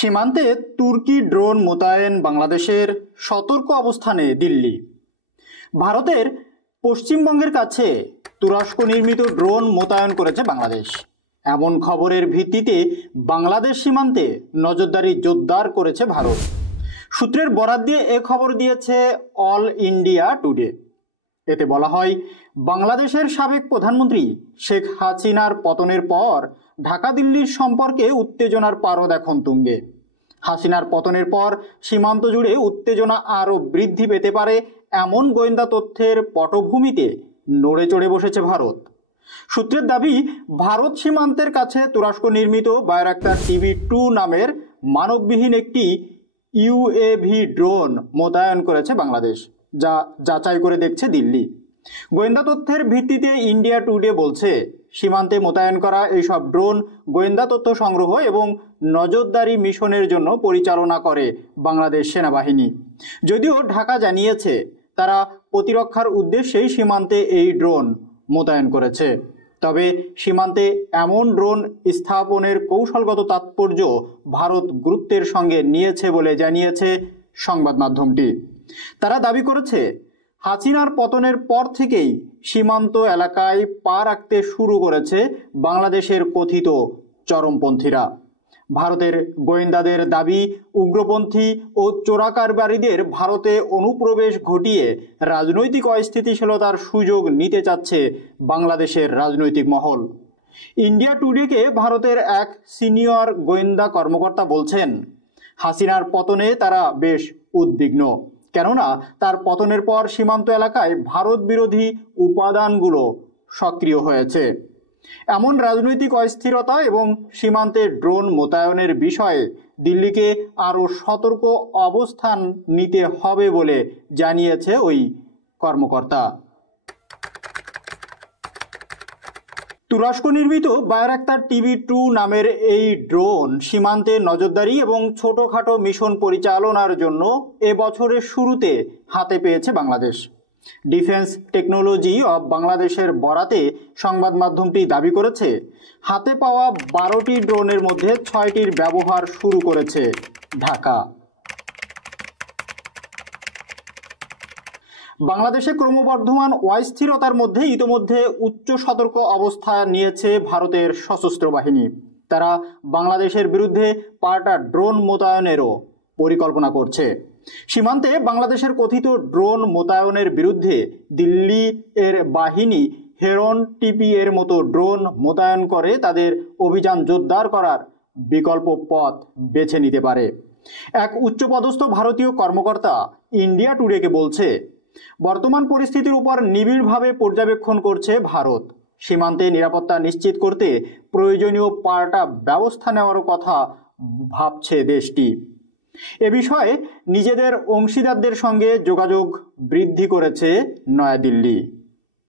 সীমান্তে তুর্কি ড্রোন মোতায়েন বাংলাদেশের সতর্ক অবস্থানে দিল্লি। ভারতের পশ্চিমবঙ্গের কাছে তুরস্ক নির্মিত ড্রোন মোতায়েন করেছে বাংলাদেশ। এমন খবরের ভিত্তিতে বাংলাদেশ সীমান্তে নজরদারি জোরদার করেছে ভারত। সূত্রের বরাত দিয়ে এ খবর দিয়েছে অল ইন্ডিয়া টুডে। এতে বলা হয়, বাংলাদেশের সাবেক প্রধানমন্ত্রী শেখ হাসিনার পতনের পর ঢাকা দিল্লির সম্পর্কে উত্তেজনার পারদ এখন তুঙ্গে। হাসিনার পতনের পর সীমান্ত জুড়ে উত্তেজনা আরও বৃদ্ধি পেতে পারে এমন গোয়েন্দা তথ্যের পটভূমিতে নড়ে চড়ে বসেছে ভারত। সূত্রের দাবি, ভারত সীমান্তের কাছে তুরস্ক নির্মিত বায়রাক্তার TB2 নামের মানববিহীন একটি UAV ড্রোন মোতায়েন করেছে বাংলাদেশ, যা যাচাই করে দেখছে দিল্লি। গোয়েন্দা তথ্যের ভিত্তিতে ইন্ডিয়া টুডে বলছে, সীমান্তে মোতায়েন করা এইসব ড্রোন গোয়েন্দা তথ্য সংগ্রহ এবং নজরদারি মিশনের জন্য পরিচালনা করে বাংলাদেশ সেনাবাহিনী। যদিও ঢাকা জানিয়েছে তারা প্রতিরক্ষার উদ্দেশ্যেই সীমান্তে এই ড্রোন মোতায়েন করেছে, তবে সীমান্তে এমন ড্রোন স্থাপনের কৌশলগত তাৎপর্য ভারত গুরুত্বের সঙ্গে নিয়েছে বলে জানিয়েছে সংবাদ মাধ্যমটি। তারা দাবি করেছে, হাসিনার পতনের পর থেকেই সীমান্ত এলাকায় পা রাখতে শুরু করেছে বাংলাদেশের কথিত চরমপন্থীরা। ভারতের গোয়েন্দাদের দাবি, উগ্রপন্থী ও চোরাকারবারিদের ভারতে অনুপ্রবেশ ঘটিয়ে রাজনৈতিক অস্থিতিশীলতার সুযোগ নিতে চাচ্ছে বাংলাদেশের রাজনৈতিক মহল। ইন্ডিয়া টুডেকে ভারতের এক সিনিয়র গোয়েন্দা কর্মকর্তা বলছেন, হাসিনার পতনে তারা বেশ উদ্বিগ্ন, কেননা তার পতনের পর সীমান্ত এলাকায় ভারত বিরোধী উপাদানগুলো সক্রিয় হয়েছে। এমন রাজনৈতিক অস্থিরতা এবং সীমান্তে ড্রোন মোতায়েনের বিষয়ে দিল্লিকে আরও সতর্ক অবস্থান নিতে হবে বলে জানিয়েছে ওই কর্মকর্তা। তুরস্ক নির্মিত বায়রাক্তার TB2 নামের এই ড্রোন সীমান্তে নজরদারি এবং ছোটখাটো মিশন পরিচালনার জন্য এবছরের শুরুতে হাতে পেয়েছে বাংলাদেশ। ডিফেন্স টেকনোলজি অব বাংলাদেশের বরাতে সংবাদ মাধ্যমটি দাবি করেছে, হাতে পাওয়া 12টি ড্রোনের মধ্যে 6টির ব্যবহার শুরু করেছে ঢাকা। বাংলাদেশে ক্রমবর্ধমান অস্থিরতার মধ্যে ইতোমধ্যে উচ্চ সতর্ক অবস্থা নিয়েছে ভারতের সশস্ত্র বাহিনী। তারা বাংলাদেশের বিরুদ্ধে পাল্টা ড্রোন মোতায়েনেরও পরিকল্পনা করছে। সীমান্তে বাংলাদেশের কথিত ড্রোন মোতায়েনের বিরুদ্ধে দিল্লি এর বাহিনী হেরন TP এর মতো ড্রোন মোতায়েন করে তাদের অভিযান জোরদার করার বিকল্প পথ বেছে নিতে পারে। এক উচ্চপদস্থ ভারতীয় কর্মকর্তা ইন্ডিয়া টুডেকে বলছে, বর্তমান পরিস্থিতির উপর নিবিড়ভাবে পর্যবেক্ষণ করছে ভারত। সীমান্তে নিরাপত্তা নিশ্চিত করতে প্রয়োজনীয় পাল্টা ব্যবস্থা নেওয়ার কথা ভাবছে দেশটি। এ বিষয়ে নিজেদের অংশীদারদের সঙ্গে যোগাযোগ বৃদ্ধি করেছে নয়াদিল্লি।